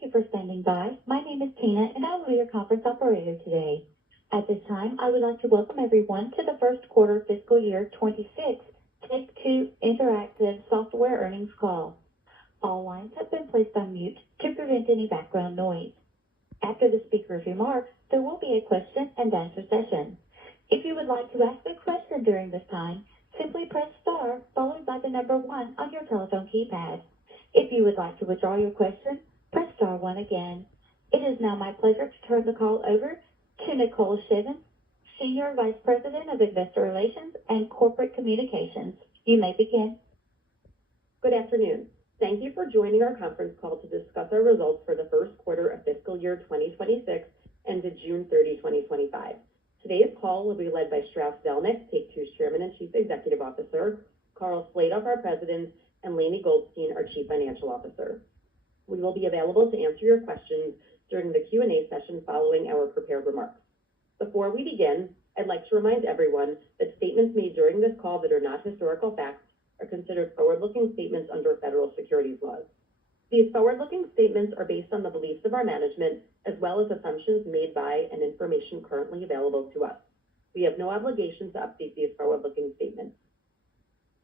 Thank you for standing by. My name is Tina, and I will be your conference operator today. At this time, I would like to welcome everyone to the first quarter fiscal year 26 Take-Two Interactive Software earnings call. All lines have been placed on mute to prevent any background noise. After the speaker's remarks, there will be a question-and-answer session. If you would like to ask a question during this time, simply press star followed by the number 1 on your telephone keypad. If you would like to withdraw your question, press star 1 again. It is now my pleasure to turn the call over to Nicole Shivens, Senior Vice President of Investor Relations and Corporate Communications. You may begin. Good afternoon. Thank you for joining our conference call to discuss our results for the first quarter of fiscal year 2026 ended June 30, 2025. Today's call will be led by Strauss Zelnick, Take-Two's Chairman and Chief Executive Officer, Karl Slatoff, our President, and Lainie Goldstein, our Chief Financial Officer. We will be available to answer your questions during the Q&A session following our prepared remarks. Before we begin, I'd like to remind everyone that statements made during this call that are not historical facts are considered forward-looking statements under federal securities laws. These forward-looking statements are based on the beliefs of our management as well as assumptions made by and information currently available to us. We have no obligation to update these forward-looking statements.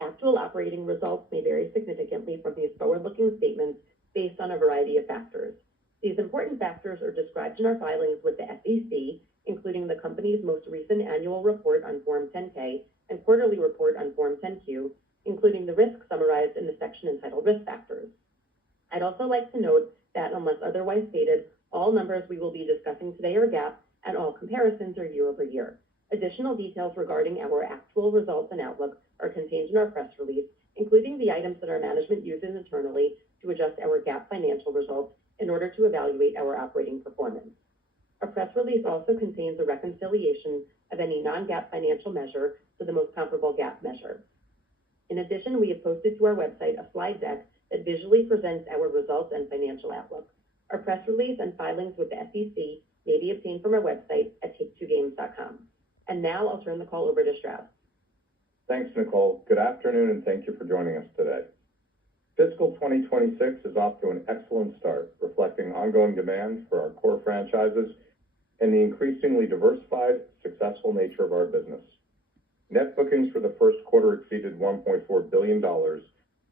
Actual operating results may vary significantly from these forward-looking statements based on a variety of factors. These important factors are described in our filings with the SEC, including the company's most recent annual report on Form 10-K and quarterly report on Form 10-Q, including the risks summarized in the section entitled Risk Factors. I'd also like to note that unless otherwise stated, all numbers we will be discussing today are GAAP and all comparisons are year over year. Additional details regarding our actual results and outlook are contained in our press release, including the items that our management uses internally to adjust our GAAP financial results in order to evaluate our operating performance. Our press release also contains a reconciliation of any non-GAAP financial measure to the most comparable GAAP measure. In addition, we have posted to our website a slide deck that visually presents our results and financial outlook. Our press release and filings with the SEC may be obtained from our website at take2games.com. And now I'll turn the call over to Strauss. Thanks, Nicole. Good afternoon, and thank you for joining us today. Fiscal 2026 is off to an excellent start, reflecting ongoing demand for our core franchises and the increasingly diversified, successful nature of our business. Net bookings for the first quarter exceeded $1.4 billion,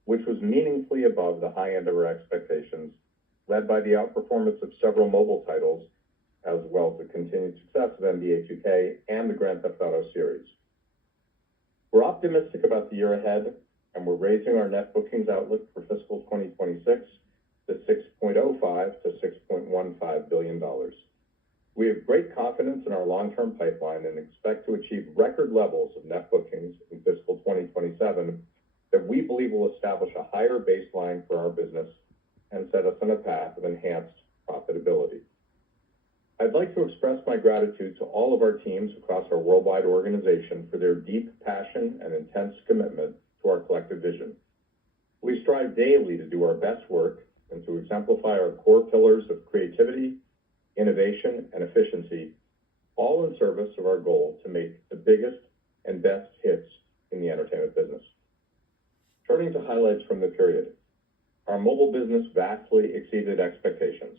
which was meaningfully above the high end of our expectations, led by the outperformance of several mobile titles, as well as the continued success of NBA 2K and the Grand Theft Auto series. We're optimistic about the year ahead, and we're raising our net bookings outlook for fiscal 2026 to $6.05 to $6.15 billion. We have great confidence in our long-term pipeline and expect to achieve record levels of net bookings in fiscal 2027 that we believe will establish a higher baseline for our business and set us on a path of enhanced profitability. I'd like to express my gratitude to all of our teams across our worldwide organization for their deep passion and intense commitment to our collective vision. We strive daily to do our best work and to exemplify our core pillars of creativity, innovation, and efficiency, all in service of our goal to make the biggest and best hits in the entertainment business. Turning to highlights from the period, our mobile business vastly exceeded expectations.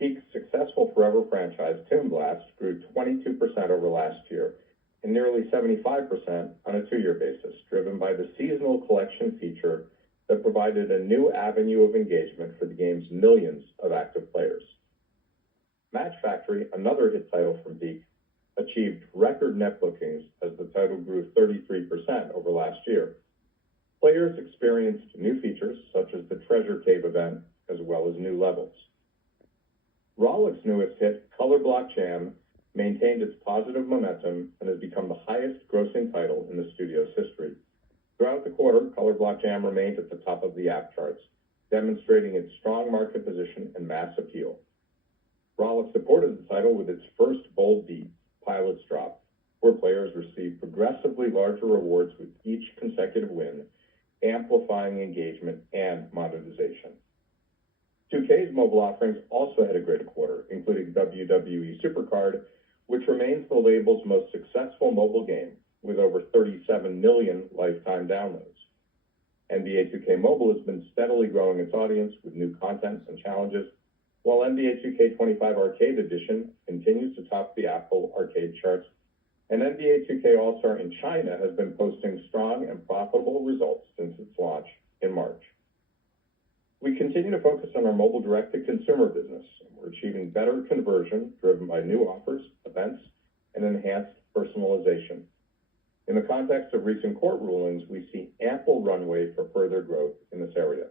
Peak's successful forever franchise, Toon Blast, grew 22% over last year and nearly 75% on a two-year basis, driven by the seasonal collection feature that provided a new avenue of engagement for the game's millions of active players. Match Factory, another hit title from Peak, achieved record net bookings as the title grew 33% over last year. Players experienced new features such as the Treasure Cave event, as well as new levels. Rollic's newest hit, Color Block Jam, maintained its positive momentum and has become the highest grossing title in the studio's history. Throughout the quarter, Color Block Jam remained at the top of the app charts, demonstrating its strong market position and mass appeal. Rollic supported the title with its first bold beat, Pilot's Drop, where players receive progressively larger rewards with each consecutive win, amplifying engagement and monetization. 2K's mobile offerings also had a great quarter, including WWE SuperCard, which remains the label's most successful mobile game, with over 37 million lifetime downloads. NBA 2K Mobile has been steadily growing its audience with new content and challenges, while NBA 2K25 Arcade Edition continues to top the Apple arcade charts, and NBA 2K All-Star in China has been posting strong and profitable results since its launch in March. We continue to focus on our mobile direct-to-consumer business, and we're achieving better conversion driven by new offers, events, and enhanced personalization. In the context of recent court rulings, we see ample runway for further growth in this area.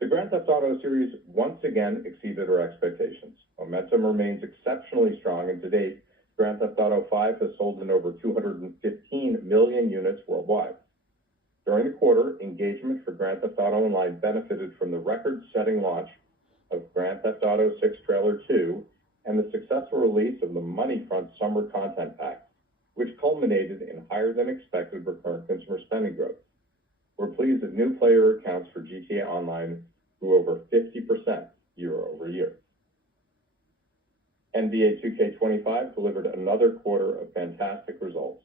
The Grand Theft Auto series once again exceeded our expectations. Momentum remains exceptionally strong, and to date, Grand Theft Auto 5 has sold in over 215 million units worldwide. During the quarter, engagement for Grand Theft Auto Online benefited from the record-setting launch of Grand Theft Auto 6 Trailer 2 and the successful release of the Moneyfront Summer Content Pack, which culminated in higher-than-expected recurrent consumer spending growth. We're pleased that new player accounts for GTA Online grew over 50% year-over-year. NBA 2K25 delivered another quarter of fantastic results.